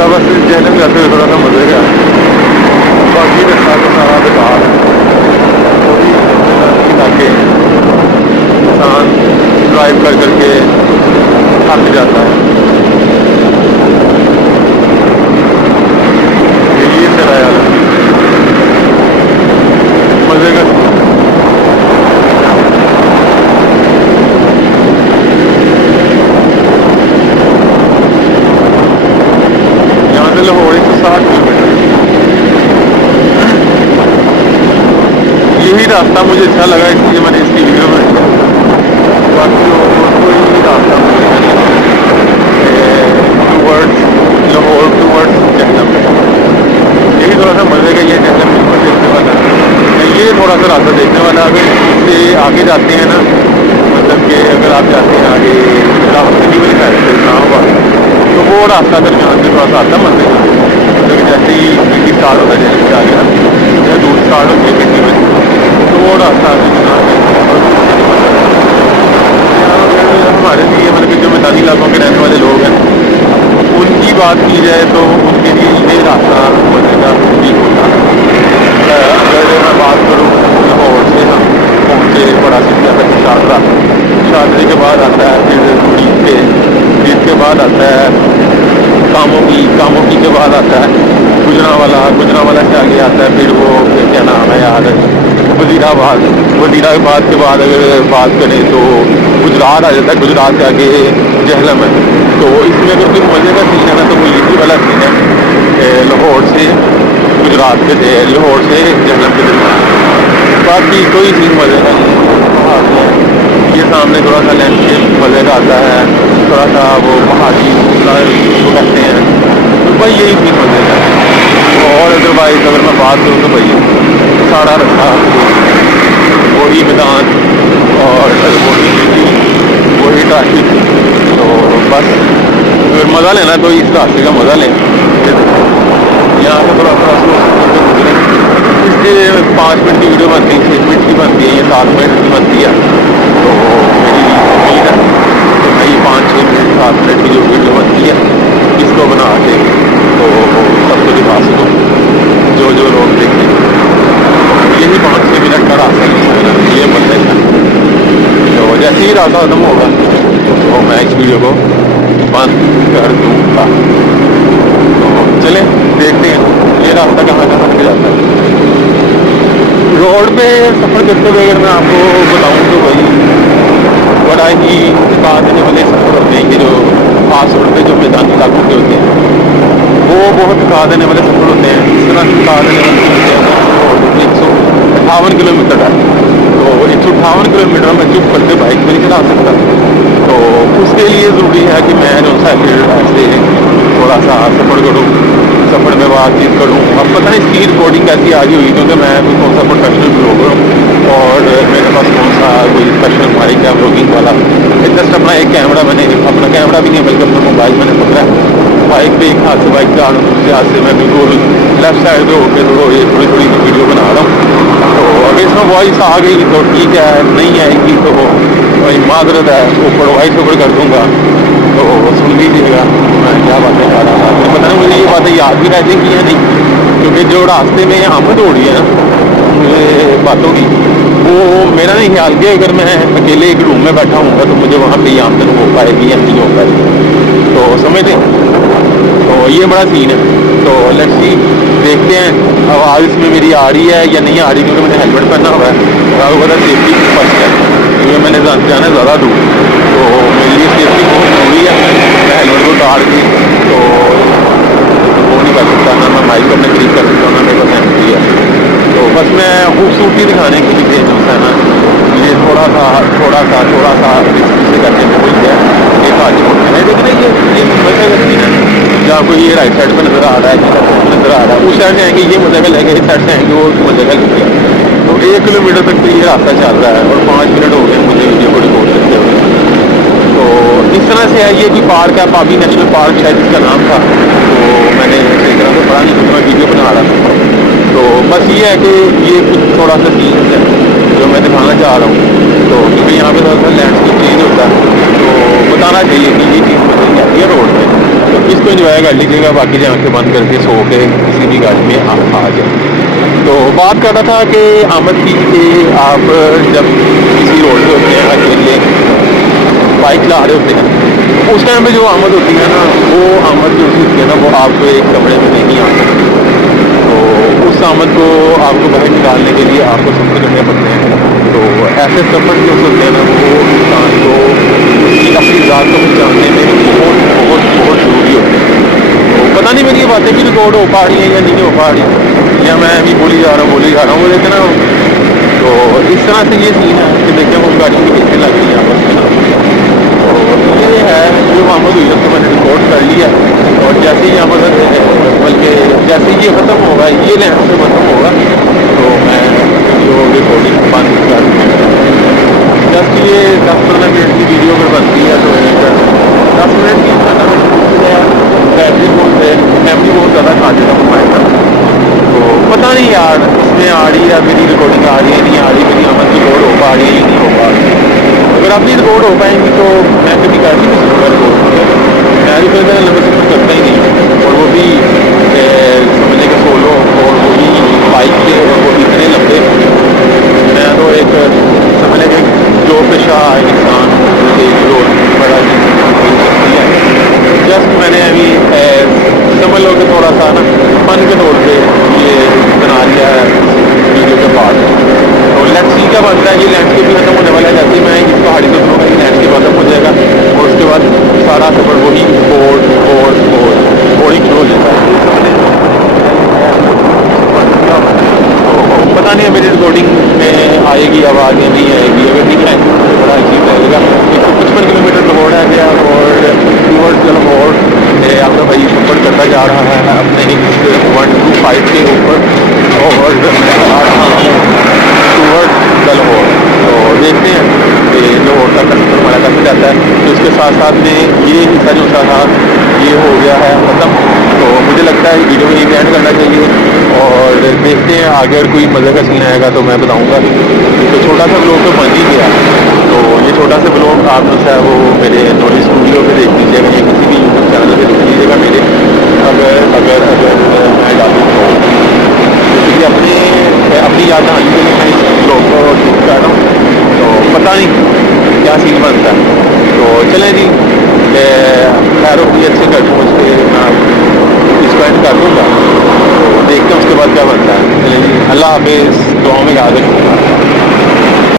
थोड़ा बस जहलम जाते हुए थोड़ा सा मजे का, बाकी रास्ता तो सारा बेकार है। थोड़ी इलाके इंसान ड्राइव कर करके थक जाता है। ये मेरा यार मजे का। यहाँ से लाहौर 160 किलोमीटर। यही रास्ता मुझे अच्छा लगा इसलिए मैंने इसकी वीडियो बनाई है। बाकी और कोई रास्ता टूवर्ड्स लाहौर टूवर्ड्स जहलम, यही थोड़ा सा मजे का। ये जहलम बिल्कुल देखने वाला है, ये थोड़ा सा रास्ता देखने वाला। अगर इससे आगे जाते हैं ना, मतलब कि अगर आप जाते हैं आगे रावलपिंडी वाली साइड से इस्लामाबाद, तो वो रास्ता दरमियान से थोड़ा सा आता मजे का। मतलब जैसे ही सिटी स्टार्ट होता है, जैसे से आगे ना दूर स्टार्ट होती है सिटी में, तो वो रास्ता हमारे लिए, मतलब कि जो मैदानी इलाकों के रहने वाले लोग हैं उनकी बात की जाए तो उनके लिए ये रास्ता मजे का ठीक होता है। अगर मैं बात करूँ लाहौर से हम पहुँचे बड़ा सिटी तक शादरा, शादरे के बाद आता है फिर ईद के बाद आता है कामोकी के बाद आता है गुजरांवाला से आगे आता है फिर वो क्या नाम है यार, वजीराबाद के बाद अगर बात करें तो गुजरात आ जाता है। गुजरात से आगे जहलम है। तो इसमें अगर कोई मजे का सीन है ना तो वो यही वाला सीन है, लाहौर से गुजरात के लाहौर से जहलम के दरमियान। बाकी कोई सीन मजे का नहीं है। ये सामने थोड़ा सा लैंडस्केप मजे का आता है, थोड़ा सा वो पहाड़ी वो कहते हैं, तो भाई यही सीन मजे का है। और अदरवाइज अगर मैं बात करूँ तो भाई सारा रखा वही मैदान और वही ट्रैफिक। तो बस अगर मज़ा लेना तो इस रास्ते का मज़ा लें। यहाँ से थोड़ा गुजरे, इसलिए 5 मिनट की वीडियो बनती है, 6 मिनट की बनती है, ये 7 मिनट की बनती है। तो मेरी उम्मीद है कि भाई 5-6 मिनट 7 मिनट की जो वीडियो बनती है इसको बना के तो सबको दिखा सकूँ जो लोग देखें। यही 5-6 मिनट का रास्ता ये बनने का। तो जैसे ही रास्ता खत्म होगा तो मैं इस वीडियो को बंद कर दूँगा। तो चलें देखते हैं ये रास्ता कहाँ से जाता है। रोड पे सफ़र करते हुए अगर मैं आपको बताऊँ तो भाई बड़ा ही थका देने वाले सफ़र होते हैं। ये जो खास तौर पे जो मैदानी इलाकों के होते हैं वो बहुत थका देने वाले सफ़र होते हैं। इस तरह थका देने वाले होते हैं 158 किलोमीटर है। तो 158 किलोमीटर में चुप करके बाइक में नहीं चला सकता। तो उसके लिए ज़रूरी है कि मैं जो सा ऐसे थोड़ा सा सफ़र करूँ, सफ़र में बातचीत करूँ। अब पता नहीं इसकी रिकॉर्डिंग कैसी आ गई हुई, क्योंकि मैं कोई कौन सा प्रोफेशनल ब्लॉगर हूँ और मेरे पास कौन सा कोई स्पेशल माइक है ब्लॉगिंग वाला। जस्ट अपना एक कैमरा, मैंने अपना कैमरा भी नहीं बल्कि अपना मोबाइल मैंने पकड़ा है, बाइक पे एक हाथ से बाइक का दूसरे हाथ से मैं बिल्कुल लेफ्ट साइड पे होकर तो ये थोड़ी थोड़ी वीडियो बना रहा हूँ। तो अगर इसमें वॉइस आ गई तो ठीक है, नहीं आएगी तो भाई माजरत है, ऊपर वॉइस ऊपर कर दूँगा तो सुन लीजिएगा मैं क्या बातें कर रहा था। तो पता नहीं मुझे ये बातें याद भी रह जाएंगी या नहीं, क्योंकि जो रास्ते में आमद हो रही है ना मुझे बातों की, वो मेरा नहीं ख्याल कि अगर मैं अकेले एक रूम में बैठा हूँगा तो मुझे वहाँ पे आमदन हो पाएगी या नहीं हो पाएगी। तो समझते तो ये बड़ा सीन है। तो लेट्स सी देखते हैं आवाज़ इसमें मेरी आ रही है या नहीं आ रही, क्योंकि मैंने हेलमेट पहना हुआ है और आपको पता सेफ्टी फर्स्ट है, क्योंकि मैंने जाना है ज़्यादा दूर। तो मेरे लिए सेफ्टी बहुत ज़रूरी है। मैं हेलमेट को उतार के तो वो नहीं कर सकता, ना मैं माइक अपने करीब कर सकता हूँ, ना मेरे पास हैंड है। तो बस मैं खूबसूरती दिखाने के लिए जो है ना ये थोड़ा सा से करके मैं वही है एक आगे मुड़ते हैं। लेकिन ये मज़े का सीन है, जहाँ कोई ये राइट साइड पर नज़र आ रहा है, ये साइड पर नज़र आ रहा है, उस साइड से आएंगे ये मज़े का लेंगे, इस साइड से आएंगे वो मज़े का लेंगे। तो 1 किलोमीटर तक तो ये रास्ता चल रहा है और 5 मिनट हो गए मुझे वीडियो को रिकॉर्ड करते हुए। तो इस तरह से है ये कि पार्क है, पाबी नेशनल पार्क शायद इसका नाम था। तो मैंने सही तरह से पढ़ा नहीं क्योंकि मैं वीडियो बना रहा था। तो बस ये है कि ये कुछ थोड़ा सा सीन है जो मैं दिखाना चाह रहा हूँ। तो क्योंकि यहाँ पे थोड़ा सा लैंडस्केप चेंज होता है तो बताना चाहिए कि ये चीज़ मुझे कहती है रोड में, तो इसको इंजॉय कर लीजिएगा, बाकी जो आंखें बंद करके सो के किसी भी गाड़ी में आ जाए। तो बात कर रहा था कि आमद की कि आप जब किसी रोड पे होते हैं अकेले बाइक चला रहे होते हैं, उस टाइम पे जो आमद होती है ना, वो आमद जो होती है ना, वो आपको एक कमरे में नहीं आ सकती। तो उस आमद को आपको बाहर निकालने के लिए आपको सफ़र करने पड़ते हैं। तो ऐसे सफ़र जो होते हैं ना, वो इंसान को उसकी अपनी ज़ात को पहचानने में बहुत बहुत बहुत ज़रूरी होते हैं। तो पता नहीं मेरी ये बातें भी रिकॉर्ड हो पा रही हैं या नहीं हो पा रही, या मैं अभी बोली जा रहा हूँ। वो देखे ना, तो इस तरह से ये सीन है कि देखें वो गाड़ी की कितने लग रही है आपस में। तो ये है जो आमद हुई है, तो मैंने रिकॉर्ड कर लिया। और जैसे ही आमद, बल्कि जैसे ही ये ख़त्म होगा, ये लैंड से ख़त्म होगा, तो मैं जो रिकॉर्डिंग बंद कर दूँगा। जस्ट ये 10-15 मिनट की वीडियो अगर बनती है तो 10 मिनट की बैटरी बहुत ज़्यादा खा देता मोबाइल का। तो पता नहीं यार, इसमें आ रही है मेरी रिकॉर्डिंग, आ रही है नहीं आ रही, मेरी आमद रिकॉर्ड हो पा रही है या नहीं हो पा रही। अगर आप भी रिकॉर्ड हो पाएंगी तो मैं कभी कर ही नहीं सकूँगा रिकॉर्ड। मैं भी कोई तरह लंबे सफर करता ही नहीं, और वो भी समझने के सोलो, और वो भी बाइक पे, और वो भी इतने लंबे। मैं तो एक समझने के जो पेशा इंसान जो बड़ा है, जस्ट मैंने अभी समझ लो कि थोड़ा सा ना फन के तौर पे ये बना लिया है वीडियो के पार्ट। तो लेट्स सी क्या बनता है। ये लैंडस्केप भी खत्म होने वाला है, जैसे ही मैं इस पहाड़ी से उतरूँगा ये लैंडस्केप खत्म हो जाएगा, और उसके बाद सारा सफर वही बोर्डिंग शुरू हो जाता है। तो पता नहीं है मेरी रिकॉर्डिंग में आएगी आवाज़ या नहीं आएगी। अगर नहीं आएगी तो बड़ा अजीब लगेगा। 155 किलोमीटर रोड है गया, और टूवर्ड्स लाहौर आपका भाई सफर करता जा रहा है अपने 125 के ऊपर, और मैं आ रहा हूँ टूवर्ड्स लाहौर। तो देखते हैं कि लाहौर तक सफर हमारा कैसे जाता है। तो इसके साथ साथ में ये हिस्सा जो था ये हो गया है ख़त्म। तो मुझे लगता है वीडियो में यही एंड करना चाहिए, और देखते हैं आगे अगर कोई मज़े का सीन आएगा तो मैं बताऊंगा। तो छोटा सा ब्लॉग तो बन ही गया। तो ये छोटा सा ब्लॉग आप जो है वो मेरे नॉलेज स्टूडियो पे देख लीजिएगा, या किसी भी यूट्यूब चैनल पे देख लीजिएगा मेरे, अगर अगर अगर मैं डालू तो, क्योंकि अपनी याद आने के लिए मैं इस ब्लॉग को शूट कर रहा हूँ। तो पता नहीं क्या सीन बनता है। तो चलें जी, खैर अच्छे से कर पहुँच के मैं इसको एंड कर दूँगा। तो देखते हैं उसके बाद क्या बनता है। चलिए जी, अल्लाह हाफिज़, दुआ में याद रखिएगा।